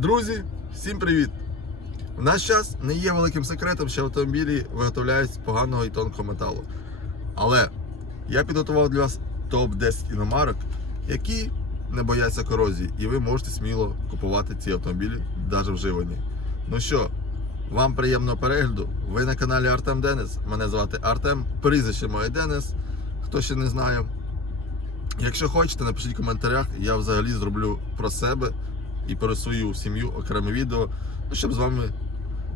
Друзі, всім привіт! В наш час не є великим секретом, що автомобілі виготовляють з поганого і тонкого металу. Але я підготував для вас топ-10 іномарок, які не бояться корозії, і ви можете сміло купувати ці автомобілі, навіть вживані. Ну що, вам приємного перегляду. Ви на каналі Артем Денис. Мене звати Артем, прізвище моє Денис. Хто ще не знає. Якщо хочете, напишіть в коментарях, я взагалі зроблю про себе і про свою сім'ю окреме відео, ну, щоб з вами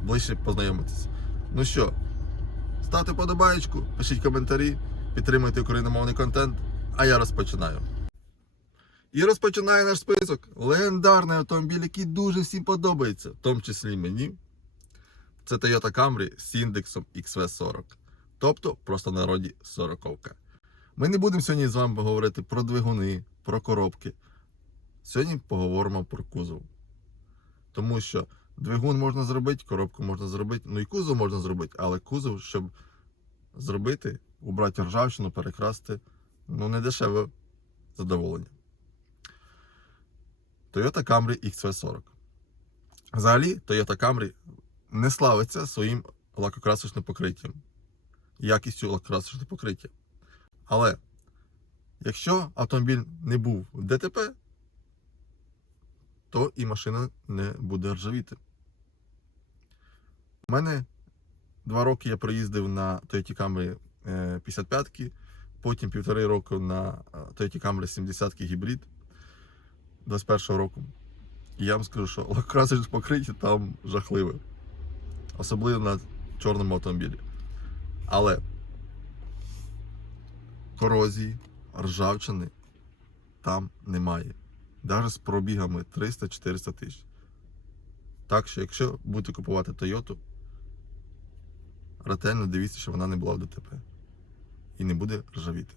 ближче познайомитися. Ну що, ставте подобаєчку, пишіть коментарі, підтримуйте україномовний контент, а я розпочинаю. І розпочинає наш список. Легендарний автомобіль, який дуже всім подобається, в тому числі мені. Це Toyota Camry з індексом XV40. Тобто просто народі 40 -ка. Ми не будемо сьогодні з вами говорити про двигуни, про коробки. Сьогодні поговоримо про кузов. Тому що двигун можна зробити, коробку можна зробити, ну і кузов можна зробити, але кузов, щоб зробити, убрати ржавчину, перекрасти ну не дешеве задоволення. Toyota Camry XV40. Взагалі, Toyota Camry не славиться своїм лакокрасочним покриттям, якістю лакокрасочного покриття. Але якщо автомобіль не був в ДТП, то і машина не буде ржавіти. У мене два роки я проїздив на Toyota Camry 55 е, потім півтори року на е, Toyota Camry 70 гібрид 21-го року. І я вам скажу, що лакокрасочне покриті там жахливе. Особливо на чорному автомобілі. Але корозії, ржавчини там немає навіть з пробігами 300-400 тисяч. Так що, якщо будете купувати Тойоту, ретельно дивіться, що вона не була в ДТП і не буде ржавіти.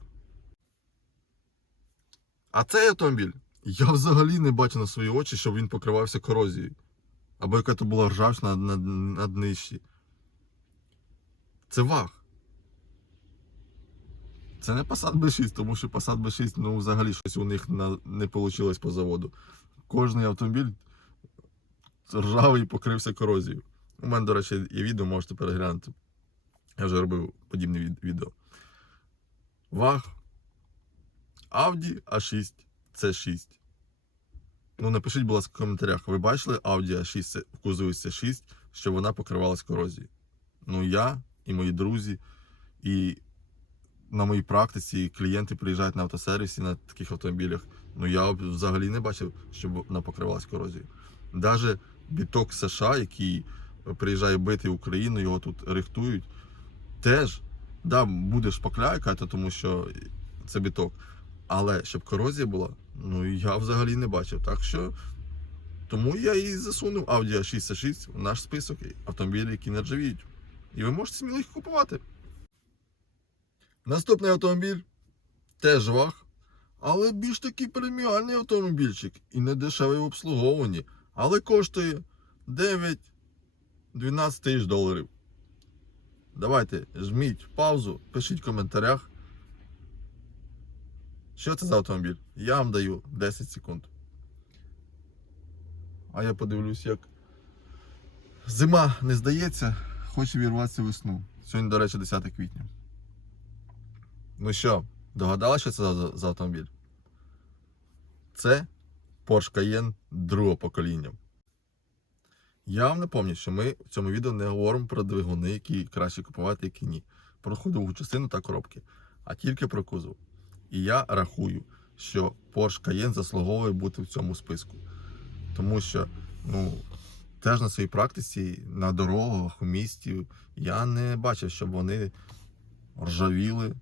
А цей автомобіль я взагалі не бачу на свої очі, щоб він покривався корозією. Або яка то була ржавчина на, на, на днищі. Це ваг. Це не Passat B6, тому що Passat B6 ну взагалі щось у них на, не вийшло по заводу. Кожний автомобіль ржавий покрився корозією. У мене, до речі, є відео, можете переглянути. Я вже робив подібне відео. Ваг. Audi A6 c 6 Ну, напишіть, будь ласка, в коментарях, ви бачили Audi A6 в кузові c 6 що вона покривалась корозією. Ну, я і мої друзі, і на моїй практиці клієнти приїжджають на автосервісі на таких автомобілях. Ну я взагалі не бачив, щоб вона покривалась корозією. Навіть біток США, який приїжджає бити Україну, його тут рихтують, теж да, буде шпакляйка, тому що це біток. Але щоб корозія була, ну я взагалі не бачив. Так що тому я і засунув Audi 6 6 в наш список автомобілів, які не ржавіють. І ви можете сміло їх купувати. Наступний автомобіль теж вах, але більш такий преміальний автомобільчик і не дешевий в обслуговуванні. Але коштує 9-12 тисяч доларів. Давайте жміть паузу, пишіть в коментарях. Що це за автомобіль? Я вам даю 10 секунд. А я подивлюсь, як зима не здається, хоче вірватися весну. Сьогодні, до речі, 10 квітня. Ну що, догадалися, що це за, за автомобіль? Це Porsche Cayenne другого покоління. Я вам напомню, що ми в цьому відео не говоримо про двигуни, які краще купувати, які ні. Про ходову частину та коробки, а тільки про кузов. І я рахую, що Porsche Cayenne заслуговує бути в цьому списку. Тому що, ну, теж на своїй практиці, на дорогах, у місті, я не бачив, щоб вони ржавіли,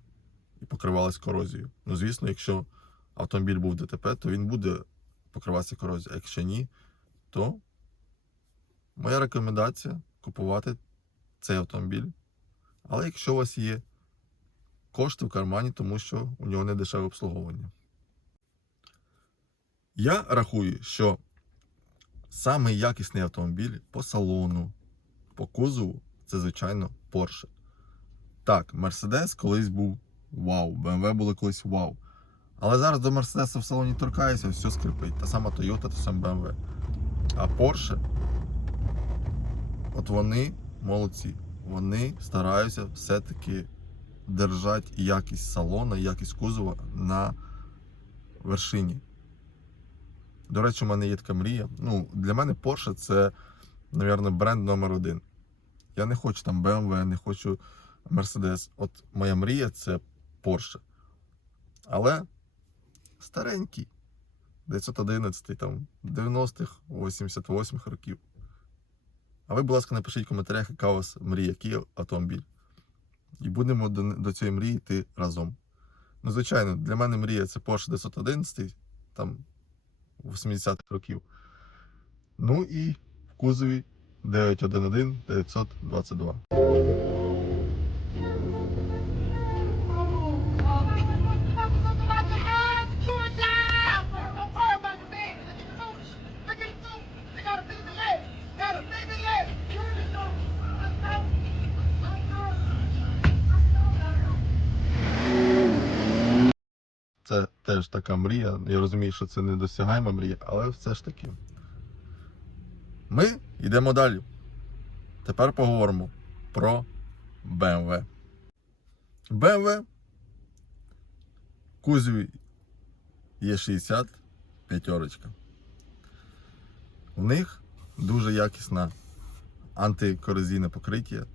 і покривалась корозією. Ну, звісно, якщо автомобіль був ДТП, то він буде покриватися корозією. А якщо ні, то моя рекомендація купувати цей автомобіль. Але якщо у вас є кошти в кармані, тому що у нього не дешеве обслуговування. Я рахую, що саме якісний автомобіль по салону, по кузову це, звичайно, Porsche. Так, Mercedes колись був вау. BMW були колись вау. Але зараз до Мерседеса в салоні торкається, все скрипить. Та сама Toyota, та сама BMW. А Porsche, от вони молодці. Вони стараються все-таки держати якість салона, якість кузова на вершині. До речі, у мене є така мрія. Ну, Для мене Porsche це, мабуть, бренд номер один. Я не хочу там BMW, не хочу Mercedes. От моя мрія це Porsche. Але старенький. 911 там 90-х, 88-х років. А ви, будь ласка, напишіть в коментарях, яка у вас мрія, який автомобіль. І будемо до, до цієї мрії йти разом. Ну, звичайно, для мене мрія це Porsche 911 там 80-х років. Ну і в кузові 911 922. Це теж така мрія. Я розумію, що це недосягаема мрія, але все ж таки. Ми йдемо далі. Тепер поговоримо про BMW. BMW кузів є 60 У них дуже якісне антикорозійне покриття,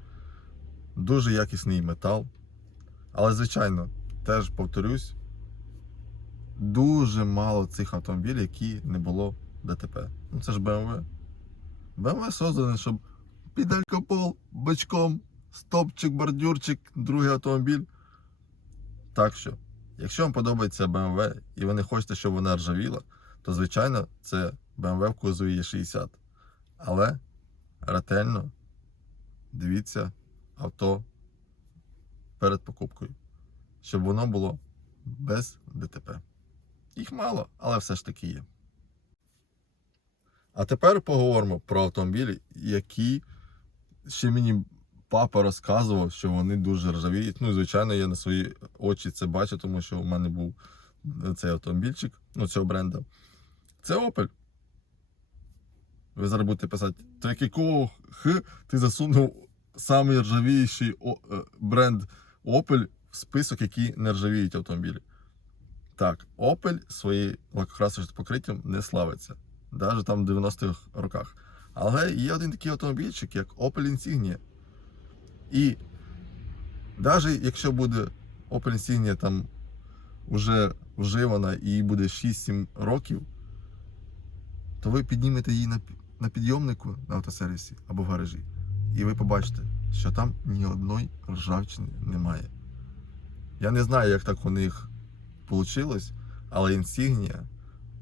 дуже якісний метал. Але, звичайно, теж повторюсь, дуже мало цих автомобілів, які не було ДТП. Ну це ж BMW. BMW создане, щоб під алькопол, бочком, стопчик, бордюрчик, другий автомобіль. Так що, якщо вам подобається BMW і ви не хочете, щоб вона ржавіла, то звичайно це BMW в кузові е 60. Але ретельно дивіться авто перед покупкою, щоб воно було без ДТП. Їх мало, але все ж таки є. А тепер поговоримо про автомобілі, які ще мені папа розказував, що вони дуже ржаві. Ну, звичайно, я на свої очі це бачу, тому що у мене був цей автомобільчик ну, цього бренда. Це Opel. Ви зараз будете писати, то як якого х ти засунув найржавіший е, бренд Opel в список, які не ржавіють автомобілі. Так, Opel своєю лакокрасочним покриттям не славиться, навіть там в 90-х роках. Але є один такий автомобільчик, як Opel Insignia. І навіть якщо буде Opel Insignia там вже вживана і буде 6-7 років, то ви піднімете її на на підйомнику на автосервісі або в гаражі, і ви побачите, що там ні одної ржавчини немає. Я не знаю, як так у них вийшло, але інсігнія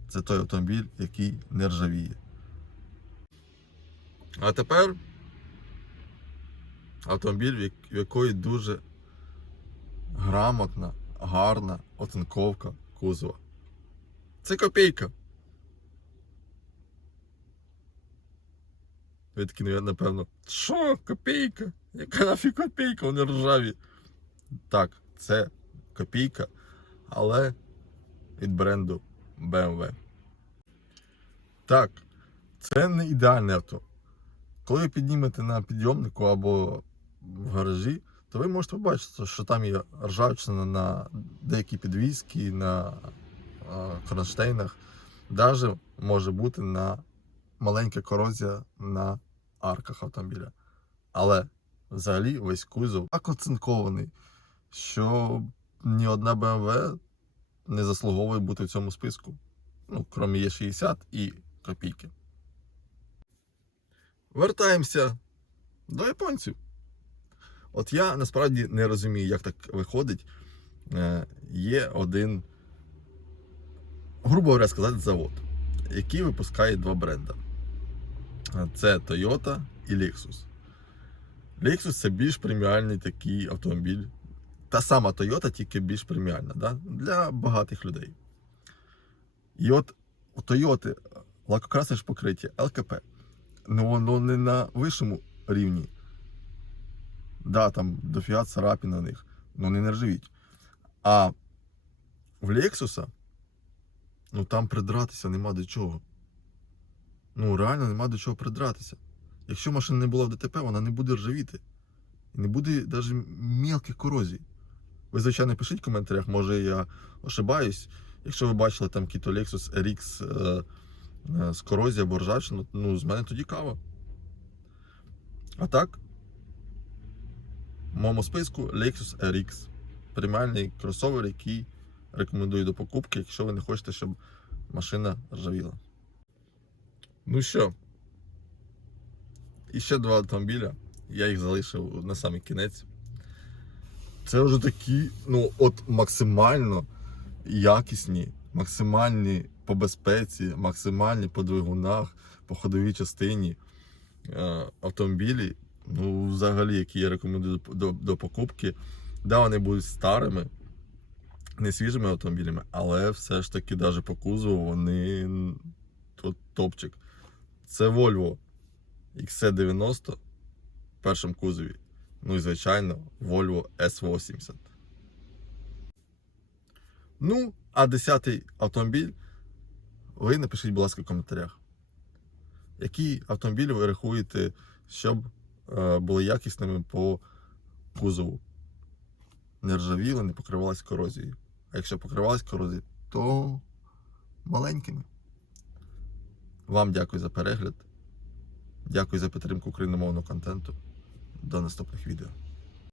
це той автомобіль, який не ржавіє. А тепер автомобіль, в якої дуже грамотна, гарна оцинковка кузова. Це копійка. Відкину напевно, що копійка? Яка нафіг копійка? Вони ржаві. Так, це копійка але від бренду BMW. Так, це не ідеальне авто. Коли ви піднімете на підйомнику або в гаражі, то ви можете побачити, що там є ржавчина на деякі підвізки, на кронштейнах. Навіть може бути на маленька корозія на арках автомобіля. Але взагалі весь кузов оцинкований, що ні одна BMW не заслуговує бути в цьому списку. Ну, крім є 60 і копійки. Вертаємося до японців. От я насправді не розумію, як так виходить. Е, Є один, грубо говоря, сказати, завод, який випускає два бренди. Е, це Toyota і Lexus. Lexus це більш преміальний такий автомобіль та сама Toyota, тільки більш преміальна да? для багатих людей. І от у Toyota лакокрасне ж покриття ЛКП. Ну воно не на вищому рівні. Да, там дофіга царапін на них, ну не нержавіть. А в Lexus, ну там придратися нема до чого. Ну, реально нема до чого придратися. Якщо машина не була в ДТП, вона не буде ржавіти. І не буде навіть мілких корозій. Ви, звичайно, пишіть в коментарях, може я ошибаюсь. Якщо ви бачили там кіто Lexus RX е, е, з корозією або ржавчиною, ну з мене тоді кава. А так, в моєму списку Lexus RX. Приймальний кросовер, який рекомендую до покупки, якщо ви не хочете, щоб машина ржавіла. Ну що, і ще два автомобіля. Я їх залишив на самий кінець. Це вже такі, ну, от максимально якісні, максимальні по безпеці, максимальні по двигунах, по ходовій частині е, автомобілі. Ну, взагалі, які я рекомендую до, до, до покупки. Да, вони будуть старими, не свіжими автомобілями, але все ж таки, навіть по кузову, вони то, топчик. Це Volvo XC90 в першому кузові. Ну і звичайно, Volvo S80. Ну, а 10-й автомобіль. Ви напишіть, будь ласка, в коментарях. Які автомобілі ви рахуєте, щоб е, були якісними по кузову? Не ржавіли, не покривалися корозією. А якщо покривалась корозією, то маленькими. Вам дякую за перегляд. Дякую за підтримку україномовного контенту до наступних відео.